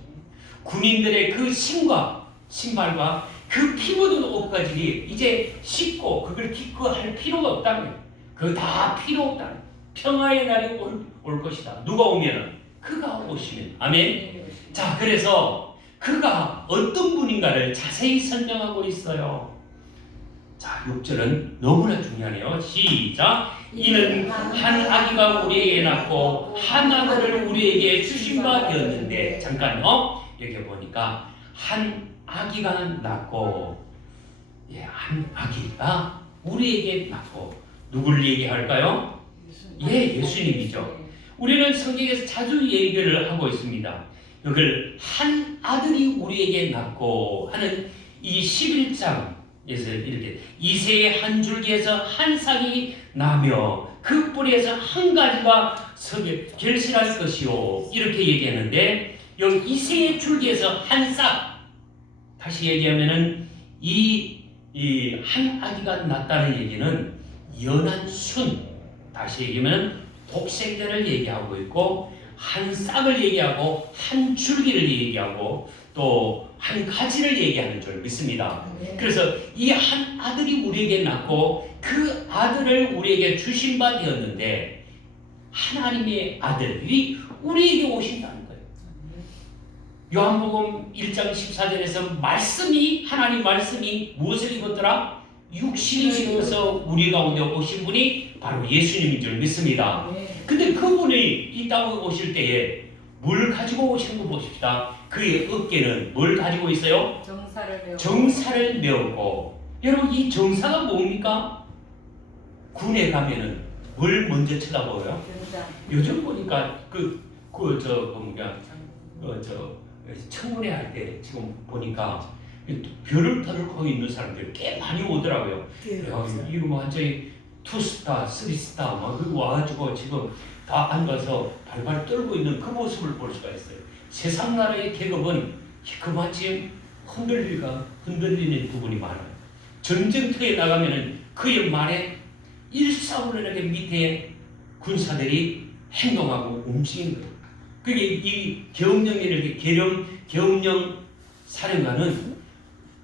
군인들의 그 신발과 그 피 묻은 옷까지 이제 씻고 그걸 기꺼할 필요가 없다는 거예요. 그거 다 필요 없다는 거예요. 평화의 날이 올 것이다. 누가 오면? 그가 오시면. 아멘. 자, 그래서 그가 어떤 분인가를 자세히 설명하고 있어요. 자, 6절은 너무나 중요하네요. 시작. 이는 한 아기가 우리에게 낳고 한 아들을 우리에게 주신 바 되었는데, 잠깐요. 여기 보니까 한 아기가 낳고, 한 아기가 우리에게 낳고, 누구를 얘기할까요? 예수님이죠. 우리는 성경에서 자주 얘기를 하고 있습니다. 여기를 한 아들이 우리에게 낳고 하는 이 11장에서 이렇게 이새의 한 줄기에서 한 싹이 나며 그 뿌리에서 한 가지가 결실할 것이요, 이렇게 얘기하는데, 여기 이새의 줄기에서 한 싹, 다시 얘기하면은 이 한 아기가 낳았다는 얘기는 연한 순, 다시 얘기하면 독생자를 얘기하고 있고, 한 싹을 얘기하고 한 줄기를 얘기하고 또 한 가지를 얘기하는 줄 믿습니다. 그래서 이 한 아들이 우리에게 낳고 그 아들을 우리에게 주신 바 되었는데, 하나님의 아들이 우리에게 오신다는 거예요. 요한복음 1장 14절에서 하나님 말씀이 무엇을 입었더라? 육신이 입어서 우리 가운데 오신 분이 바로 예수님인 줄 믿습니다. 근데 그분이 이 땅에 오실 때에 뭘 가지고 오시는 거 보십시다. 그의 어깨는 뭘 가지고 있어요? 정사를 메우고. 여러분, 이 정사가 뭡니까? 군에 가면은 뭘 먼저 쳐다보여요? 요즘 보니까 청문회 할 때 지금 보니까 별을 털고 있는 사람들이 꽤 많이 오더라고요. 이거 뭐 완전히 2스타, 3스타 막 그거 와가지고 지금 다 앉아서 발발 떨고 있는 그 모습을 볼 수가 있어요. 세상 나라의 계급은 그마침 흔들리는 부분이 많아요. 전쟁터에 나가면은 그의 말에 일사불란하게 밑에 군사들이 행동하고 움직이는 거예요. 그게 이 계엄령 사령관은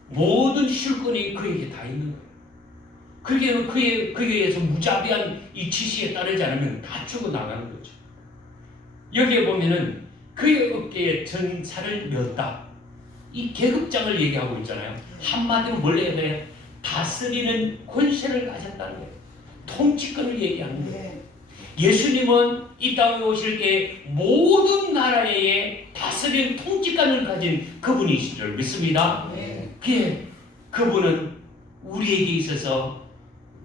모든 쉴권이 그에게 다 있는 거예요. 그에 의해서 무자비한 이 지시에 따르지 않으면 다 죽어나가는 거죠. 여기에 보면은 그의 어깨에 전사를 메었다. 이 계급장을 얘기하고 있잖아요. 한마디로 뭘 해야 돼요? 다스리는 권세를 가졌다는 거예요. 통치권을 얘기하는 거예요. 예수님은 이 땅에 오실 때 모든 나라에 다스리는 통치권을 가진 그분이신 줄 믿습니다. 그분은 우리에게 있어서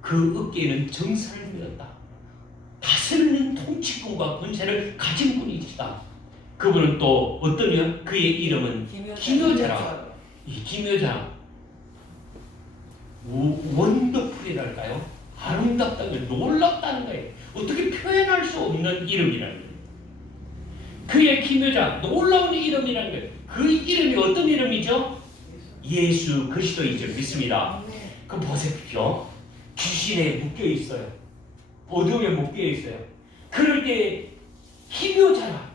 그 어깨에는 정사를 메었다. 다스리는 통치권과 권세를 가진 분이시다. 그분은 또 어떠냐? 그의 이름은 기묘자라. 이 기묘자 원더풀이랄까요? 아름답다는 거예요. 놀랍다는 거예요. 어떻게 표현할 수 없는 이름이라는 거예요. 그의 기묘자 놀라운 이름이라는 거예요. 그 이름이 어떤 이름이죠? 예수 그리스도인 줄 믿습니다. 그 보십시오. 귀신에 묶여 있어요. 어둠에 묶여 있어요. 그럴 때 기묘자라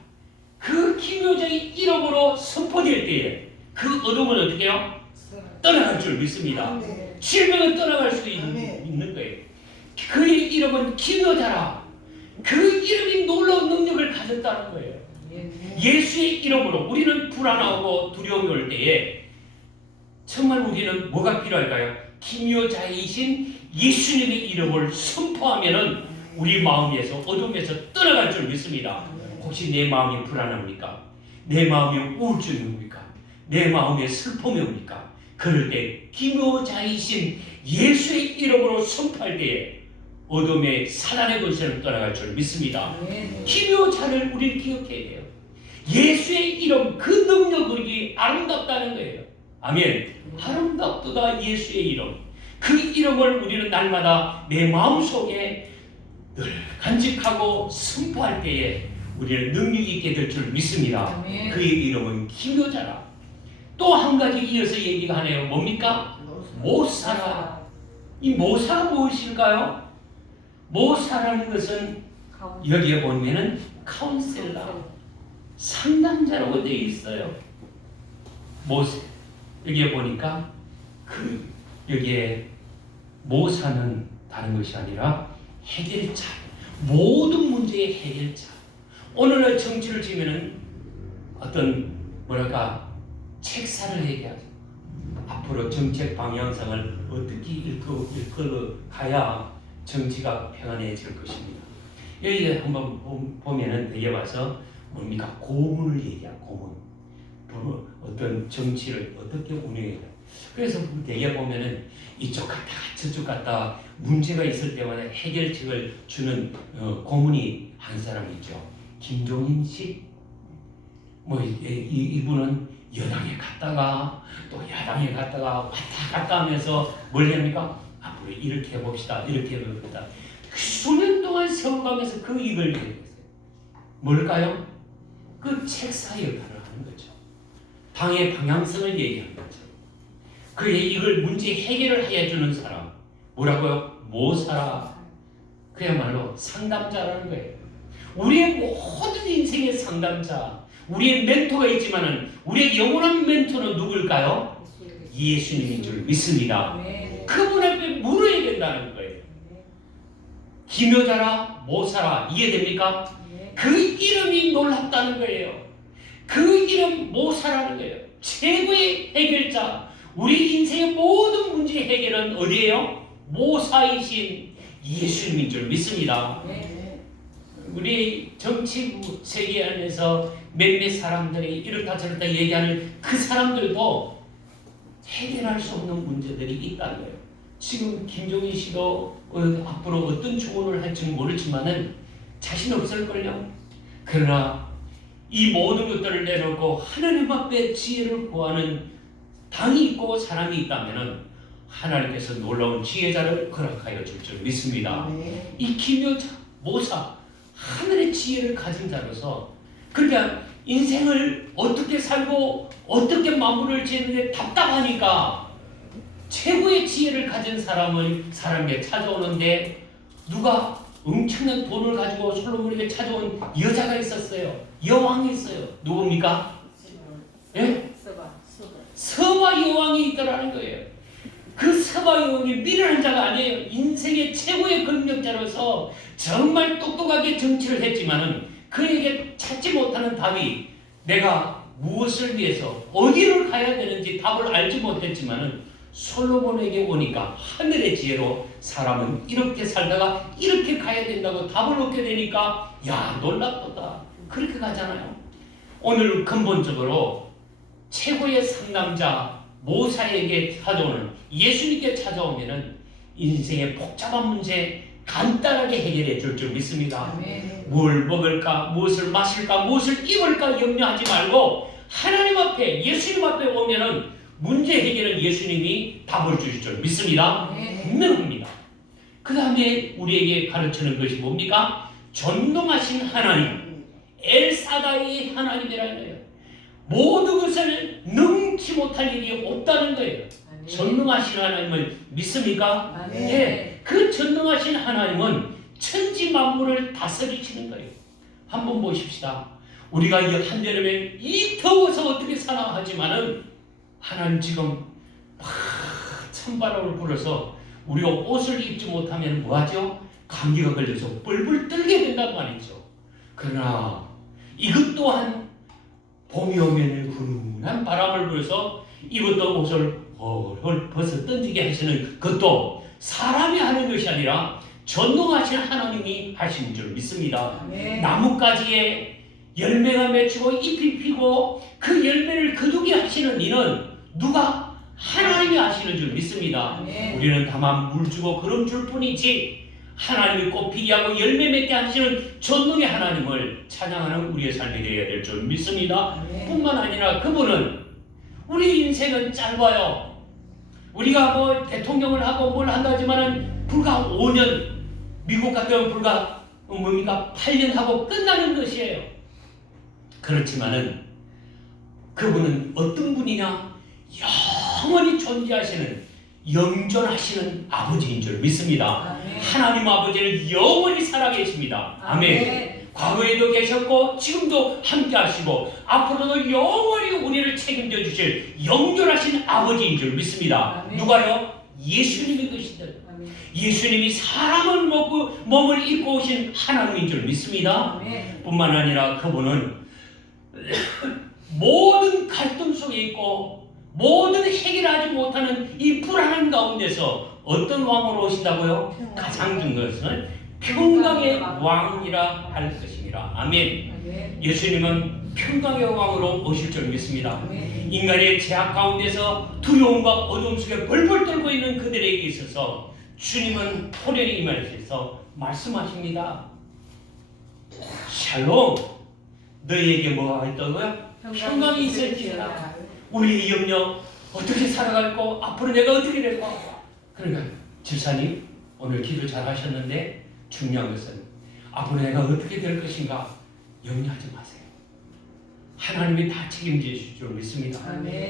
그 기묘자의 이름으로 선포될 때에 그 어둠은 어떻게 해요? 떠나갈 줄 믿습니다. 질병은 떠나갈 수 있는 거예요. 그의 이름은 기묘자라. 그 이름이 놀라운 능력을 가졌다는 거예요. 예수의 이름으로 우리는 불안하고 두려움이 올 때에 정말 우리는 뭐가 필요할까요? 기묘자이신 예수님의 이름을 선포하면은 우리 마음에서 어둠에서 떠나갈 줄 믿습니다. 혹시 내 마음이 불안합니까? 내 마음에 우울증이 옵니까? 내 마음에 슬픔이 옵니까? 그럴 때 기묘자이신 예수의 이름으로 선포할 때에 어둠의 사단의 권세는 떠나갈 줄 믿습니다. 기묘자를 우리는 기억해야 돼요. 예수의 이름 그 능력이 아름답다는 거예요. 아멘. 아름답도다 예수의 이름. 그 이름을 우리는 날마다 내 마음속에 늘 간직하고 선포할 때에 우리는 능력이 있게 될 줄 믿습니다. 아멘. 그의 이름은 기묘자라. 또 한 가지 이어서 얘기가 하네요. 뭡니까? 모사라. 이 모사가 무엇일까요? 모사라는 것은 여기에 보면은 카운셀러, 상담자라고 되어 있어요. 모세. 여기에 보니까 여기에 모사는 다른 것이 아니라 해결자. 모든 문제의 해결자. 오늘날 정치를 지면은 어떤 책사를 얘기하죠. 앞으로 정책 방향성을 어떻게 이끌어가야 정치가 평안해질 것입니다. 여기 한번 보면은 되게 와서 뭡니까? 고문을 얘기해요. 고문. 어떤 정치를 어떻게 운영해야 돼. 그래서 되게 보면은 이쪽 갔다가 저쪽 갔다가 문제가 있을 때마다 해결책을 주는 고문이 한 사람 있죠. 김종인 씨. 이분은 여당에 갔다가 또 야당에 갔다가 왔다 갔다 하면서 뭘 합니까? 앞으로 이렇게 해봅시다. 이렇게 해봅시다. 수년 동안 세워가면서 그 이걸 얘기했어요. 뭘까요? 그 책사 역할을 하는 거죠. 당의 방향성을 얘기하는 거죠. 그의 이걸 문제 해결을 해주는 사람. 뭐라고요? 모사라. 그야말로 상담자라는 거예요. 우리의 모든 인생의 상담자. 우리의 멘토가 있지만은 우리의 영원한 멘토는 누굴까요? 예수님인 줄 믿습니다. 그분 앞에 물어야 된다는 거예요. 기묘자라 모사라 이해됩니까? 그 이름이 놀랍다는 거예요. 그 이름 모사라는 거예요. 최고의 해결자. 우리 인생의 모든 문제 해결은 어디예요? 모사이신 예수님인 줄 믿습니다. 우리 정치 세계 안에서 몇몇 사람들이 이렇다 저렇다 얘기하는 그 사람들도 해결할 수 없는 문제들이 있다는 거예요. 지금 김종인 씨도 앞으로 어떤 조언을 할지는 모르지만은 자신 없을걸요. 그러나 이 모든 것들을 내놓고 하나님 앞에 지혜를 구하는 당이 있고 사람이 있다면은 하나님께서 놀라운 지혜자를 허락하여 줄 줄 믿습니다. 이 기묘자, 모사, 하늘의 지혜를 가진 자로서 그러니까 인생을 어떻게 살고 어떻게 마무리를 지는데 답답하니까 최고의 지혜를 가진 사람에게 찾아오는데 누가 엄청난 돈을 가지고 솔로몬에게 찾아온 여자가 있었어요. 여왕이 있어요. 누굽니까? 예? 서바 여왕이 있더라는 거예요. 그 서바 여왕이 미련한 자가 아니에요. 인생의 최고의 권력자로서 정말 똑똑하게 정치를 했지만은 그에게 찾지 못하는 답이 내가 무엇을 위해서 어디를 가야 되는지 답을 알지 못했지만은 솔로몬에게 오니까 하늘의 지혜로 사람은 이렇게 살다가 이렇게 가야 된다고 답을 얻게 되니까 야 놀랍도다. 그렇게 가잖아요. 오늘 근본적으로 최고의 상담자 모사에게 찾아오는 예수님께 찾아오면은 인생의 복잡한 문제 간단하게 해결해 줄 줄 믿습니다. 뭘 먹을까, 무엇을 마실까, 무엇을 입을까 염려하지 말고 하나님 앞에 예수님 앞에 오면은 문제 해결은 예수님이 답을 주실 줄 믿습니다. 분명합니다. 그 다음에 우리에게 가르치는 것이 뭡니까? 전능하신 하나님, 엘사다이 하나님이라는 거예요. 모든 것을 능치 못할 일이 없다는 거예요. 전능하신 하나님을 믿습니까? 네. 그 전능하신 하나님은 천지 만물을 다스리시는 거예요. 한번 보십시다. 우리가 이 한여름에 이 더워서 어떻게 사나 하지만은 하나님 지금 찬바람을 불어서 우리가 옷을 입지 못하면 뭐하죠? 감기가 걸려서 뿔뿔 떨게 된단 말이죠. 그러나 이것 또한 봄이 오면 훈훈한 바람을 불어서 입었던 옷을 헐헐 벗어 던지게 하시는 것도 사람이 하는 것이 아니라 전능하신 하나님이 하시는 줄 믿습니다. 나뭇가지에 열매가 맺히고 잎이 피고 그 열매를 거두게 하시는 이는 누가? 하나님이 하시는 줄 믿습니다. 우리는 다만 물 주고 그런 줄 뿐이지 하나님이 꽃 피게 하고 열매 맺게 하시는 전능의 하나님을 찬양하는 우리의 삶이 되어야 될 줄 믿습니다. 뿐만 아니라 그분은 우리 인생은 짧아요. 우리가 뭐 대통령을 하고 뭘 한다지만은 불과 5년, 미국 같으면 불과 8년 하고 끝나는 것이에요. 그렇지만은 그분은 어떤 분이냐? 영원히 존재하시는 영존하시는 아버지인 줄 믿습니다. 하나님 아버지는 영원히 살아계십니다. 아멘. 과거에도 계셨고 지금도 함께 하시고 앞으로도 영원히 우리를 책임져 주실 영존하신 아버지인 줄 믿습니다. 누가요? 예수님이 그시들. 예수님이 사람을 먹고 몸을 입고 오신 하나님인 줄 믿습니다. 뿐만 아니라 그분은 모든 갈등 속에 있고 모든 해결하지 못하는 이 불안한 가운데서 어떤 왕으로 오신다고요? 가장 중요한 것은 평강의 왕이라 할 것입니다. 아멘. 예수님은 평강의 왕으로 오실 줄 믿습니다. 인간의 제약 가운데서 두려움과 어둠 속에 벌벌 떨고 있는 그들에게 있어서 주님은 호련히 임하셔서 말씀하십니다. 샬롬, 너희에게 뭐가 있다고요? 평강이 있을지어다. 우리의 영역 어떻게 살아갈고 앞으로 내가 어떻게 될까? 그러니까 집사님 오늘 기도 잘 하셨는데 중요한 것은 앞으로 내가 어떻게 될 것인가 염려하지 마세요. 하나님이 다 책임져 주실 줄 믿습니다.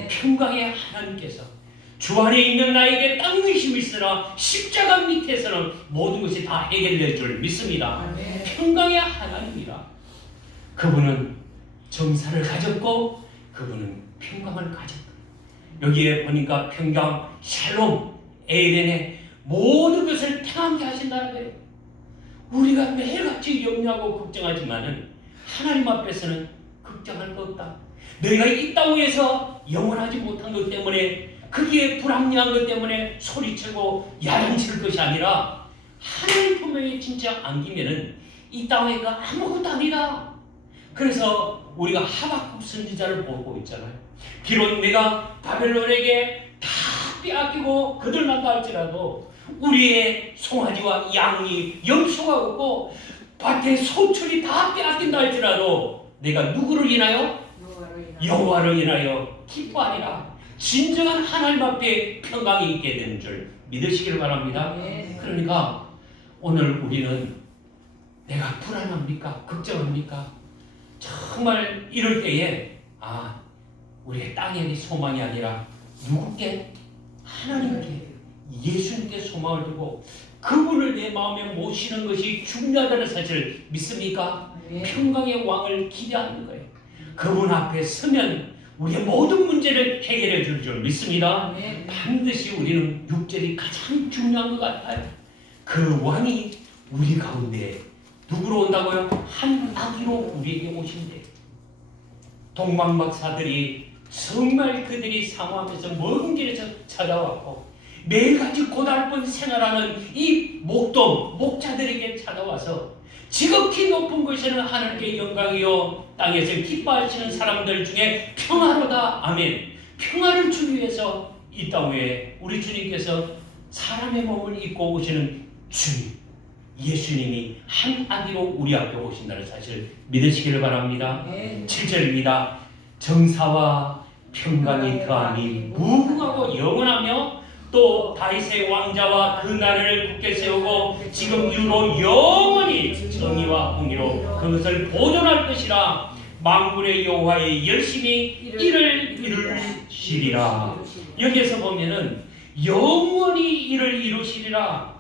평강의 하나님께서 주 안에 있는 나에게 땅 의심이 있으나 십자가 밑에서는 모든 것이 다 해결될 줄 믿습니다. 평강의 하나님이라. 그분은 정사를 가졌고 그분은 평강을 가졌다. 여기에 보니까 평강, 샬롬, 에덴의 모든 것을 평안케 하신다는 거예요. 우리가 매일같이 염려하고 걱정하지만은 하나님 앞에서는 걱정할 거 없다. 너희가 이 땅 위에서 영원하지 못한 것 때문에 거기에 불합리한 것 때문에 소리치고 야단칠 것이 아니라 하나님 분명히 진짜 안기면은 이 땅에가 아무것도 아니다. 그래서 우리가 하박국 선지자를 보고 있잖아요. 비록 내가 바벨론에게 다 빼앗기고 거들난다 할지라도 우리의 송아지와 양이 염소가 없고 밭에 소출이 다 빼앗긴다 할지라도 내가 누구를 인하여? 여호와를 인하여 기뻐하리라. 진정한 하나님 앞에 평강이 있게 되는 줄 믿으시길 바랍니다. 그러니까 오늘 우리는 내가 불안합니까? 걱정합니까? 정말 이럴 때에 우리의 땅에 소망이 아니라 누구께? 하나님께, 예수님께 소망을 두고 그분을 내 마음에 모시는 것이 중요하다는 사실을 믿습니까? 평강의 왕을 기대하는 거예요. 그분 앞에 서면 우리의 모든 문제를 해결해 줄 줄 믿습니다. 반드시 우리는 6절이 가장 중요한 것 같아요. 그 왕이 우리 가운데 누구로 온다고요? 한 아기로 우리에게 오신대. 동방박사들이 정말 그들이 상황에서 먼 길에서 찾아왔고 매일같이 고달픈 생활하는 이 목자들에게 찾아와서 지극히 높은 곳에는 하나님께 영광이요 땅에서 기뻐하시는 사람들 중에 평화로다. 아멘. 평화를 주기 위해서 이 땅에 우리 주님께서 사람의 몸을 입고 오시는 주님 예수님이 한 아기로 우리 앞에 오신다는 사실을 믿으시기를 바랍니다. 7절입니다. 정사와 평강이 더하니 무궁하고 영원하며 또 다윗의 왕자와 그 나라를 굳게 세우고 지금 이후로 영원히 정의와 공의로 그것을 보존할 것이라. 만군의 여호와의 열심히 이를 이루시리라. 여기에서 보면은 영원히 이를 이루시리라.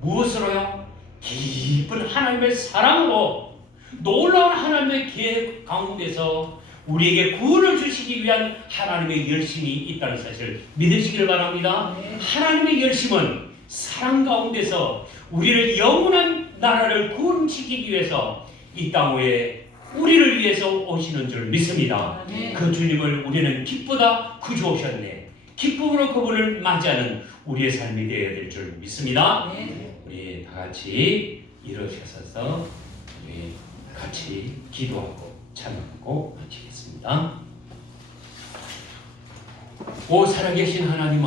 무엇으로요? 깊은 하나님의 사랑으로, 놀라운 하나님의 계획 가운데서 우리에게 구원을 주시기 위한 하나님의 열심이 있다는 사실을 믿으시기를 바랍니다. 하나님의 열심은 사랑 가운데서 우리를 영원한 나라를 구원시키기 위해서 이 땅 위에 우리를 위해서 오시는 줄 믿습니다. 그 주님을 우리는 기쁘다 구주 오셨네. 기쁨으로 그분을 맞이하는 우리의 삶이 되어야 될 줄 믿습니다. 우리 다 같이 일어서서 우리 같이 기도하고 찬양하고 마치겠습니다. 오 살아계신 하나님아,